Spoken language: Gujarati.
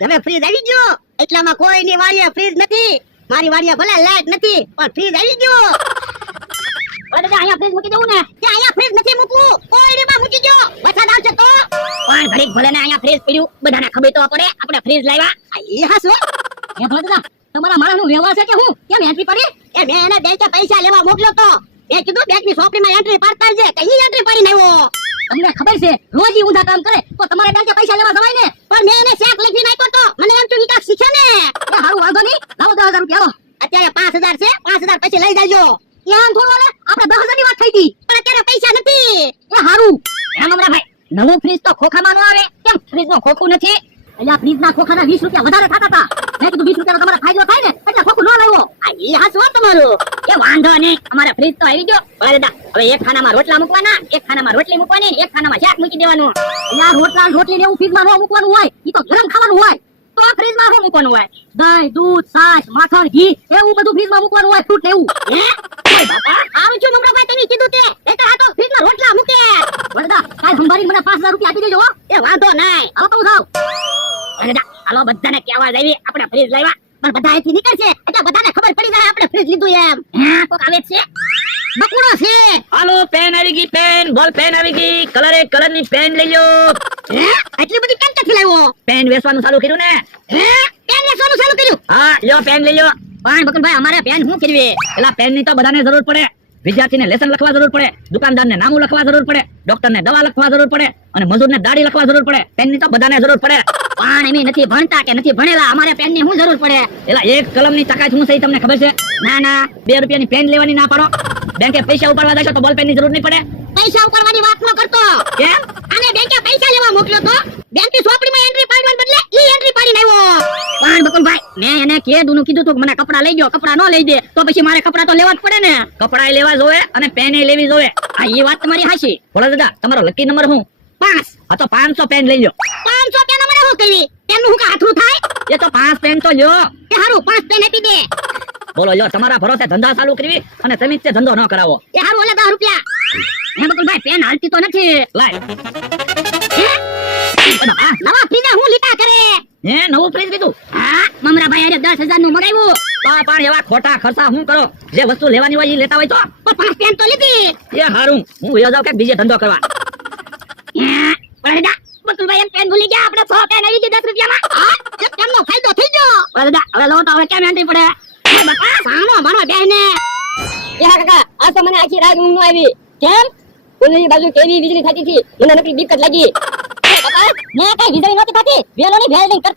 તમે ફ્રીજ આવી ગયો એટલામાં કોઈની વાડીએ ફ્રીજ નથી. મારી વાડીએ ભલે લાઈટ નથી પણ ફ્રીજ આવી ગયો. ઓય દાદા અહીંયા ફ્રીજ મૂકી દેવું ને? ત્યાં અહીંયા ફ્રીજ નથી મૂકવું. કોઈને માં મૂકી દો. વરસાદ આવશે તો પણ ઘડીક ભલે ને અહીંયા ફ્રીજ પડ્યું, બધાને ખબર તો પડે આપણે ફ્રીજ લાવ્યા. એ હાસો એ ભલે દાદા તમારા માણસનો વ્યવહાર છે કે હું કેમ એન્ટ્રી પડી? એ મેં એને બેંકે પૈસા લેવા મોકલ્યો તો. મેં કીધું બેંકની ચોપડીમાં એન્ટ્રી પાડતા છે કે ઈ એન્ટ્રી પાડીને આવ્યો. તમને ખબર છે રોજ ઈ ઊંધા કામ કરે તો તમારે બેંકે પૈસા લેવા જવાય ને? પણ મેં એને ચેક લખી નાખ્યો તો. મને એમ થયું ઈ કાક શીખે ને. એ હારું વાંધો નહીં, લાવો 10,000 રૂપિયા લો. અત્યારે 5,000 છે. 5,000 પછી લઈ જાજો. એમ થોડું હાલે, આપણે 10,000 ની વાત થઈ હતી. પણ અત્યારે પૈસા નથી. એ હારું એમ અમરાભાઈ નવું ફ્રીજ તો ખોખામાં ન આવે કેમ? ફ્રીજ નું ખોખું નથી એટલે આ ફ્રીજ ના ખોખાના 20 રૂપિયા વધારે થતા હતા. મેં કીધું 20 રૂપિયાનો તમારે ફાયદો થાય ને એટલે ખોખું ન લાવ્યો. આ ઈ હાસો તમારું. એ વાંધો નહીં, અમારે ફ્રીજ તો આવી ગયો. હવે દાદા હવે એક ખાનામાં રોટલા મૂકવાના, એક ખાનામાં રોટલી મૂકવાની, એક ખાનામાં શાક મૂકી દેવાનું. યાર રોટલા અને રોટલી ને એવું ફ્રીજમાં ન મૂકવાનું હોય, ઈ તો ગરમ ખાવાનું હોય. તો આ ફ્રીજમાં શું મૂકવાનું હોય? દહીં, દૂધ, છાશ, માખણ, ઘી એવું બધું ફ્રીજમાં મૂકવાનું હોય, ફ્રૂટ ને એવું. હે ઓય બાપા આવું છું મમરાભાઈ તમે કીધું તે. એ તો આ તો ફ્રીજમાં રોટલા મૂકે. વડદા કાલ સંભાળીને મને 5,000 રૂપિયા આપી દેજો હો. એ વાંધો નહીં. આવો તો જાવ. વડદા હાલો બધાને કહેવા જાવી આપણે ફ્રીજ લાવ્યા. પણ બધા અહીંથી નીકળશે એટલે બધાને ખબર પડી જાય આપણે ફ્રીજ લીધું એમ. હા કોક આવે છે. બકુડો છે. હાલો પેન આવી ગઈ, પેન બોલ પેન આવી ગઈ. કલરે કલર ની પેન લઈ લો. હે એટલી બધી કેમ ક્યાંથી લાવ્યો? પેન વેચવાનું ચાલુ કર્યું ને? હે પેન વેચવાનું ચાલુ કર્યું? હા લ્યો પેન લઈ લો. પણ બકનભાઈ અમારે પેન શું કરવી? પેલા પેન ની તો બધાને જરૂર પડે. વિદ્યાર્થીને લેસન લખવા જરૂર પડે, દુકાનદારને નામું લખવા જરૂર પડે, ડોક્ટરને દવા લખવા જરૂર પડે અને મજૂરને દાઢી લખવા જરૂર પડે. પેન ની તો બધાને જરૂર પડે. પણ એમ નથી ભણતા કે નથી ભણેલા, અમારે પેન ની શું જરૂર પડે? એલા એક કલમ ની તાકાત શું છે ઈ તમને ખબર છે? ના ના 2 રૂપિયાની પેન લેવાની ના પાડો. બેંકે પૈસા ઉપાડવા જશો તો બોલ પેન ની જરૂર નહીં પડે. પૈસા ઉપાડવાની વાત ન કરતો. કેમ? આને બેંકે પૈસા લેવા મોકલ્યો તો. બેંકની ચોપડીમાં એન્ટ્રી પાડવાને બદલે ઈ એન્ટ્રી પાડીને આવ્યો. પણ બકનભાઈ મેં એને કીધું કીધું તું મને કપડા લઈ ગયો, કપડા ન લઈ દે તો પછી મારે કપડા તો લેવા જ પડે ને. કપડાય લેવા જોવે અને પેને લેવી જોવે. આ એ વાત તમારી હાચી. બોલો દાદા તમારો લકી નંબર શું? 5. હા તો 500 પેન લઈ લો. 500 પેન અમારે શું કરવી? પેનનું શું હાથરું થાય? એ તો 5 પેન તો લ્યો. એ હારું 5 પેન આપી દે. બોલો લ્યો તમારા ભરોસે ધંધા ચાલુ કરવી અને તમે જ તે ધંધો ન કરાવો. એ હારું ઓલા 10 રૂપિયા. હે બકનભાઈ પેન હાલતી તો નથી. લાય. હે નવા ફ્રીજે હું લીટા કરે? હે નવું ફ્રીજ લીધું? હા મમરાભાઈ અરે 10,000 નું મગાવ્યું. તો પણ એવા ખોટા ખર્ચા શું કરો? જે વસ્તુ લેવાની હોય એ લેતા હોય તો. તો 5 પેન તો લીધી. એ હારું હું વયો જાઉં કે બીજે ધંધો કરવા. પણ દાદા બકનભાઈ એમ પેન ભૂલી ગયા, આપણે 6 પેન આવી ગઈ 10 રૂપિયામાં. હા એક પેનનો ફાયદો થઈ ગયો. પણ દાદા હવે લો તો હવે કેમ એન્ટ્રી પડે? એ બાપા સાણો મારો બેહને. એ હા કાકા આ તો મને આખી રાત ઊંઘ ન આવી. કેમ? ઓલી બાજુ કેવી વીજળી થતી હતી, મને નકરી બીક જ લાગી. એ બાપા મેં કઈ વીજળી નહોતી થતી, વેલોની વેલ્ડિંગ કરતા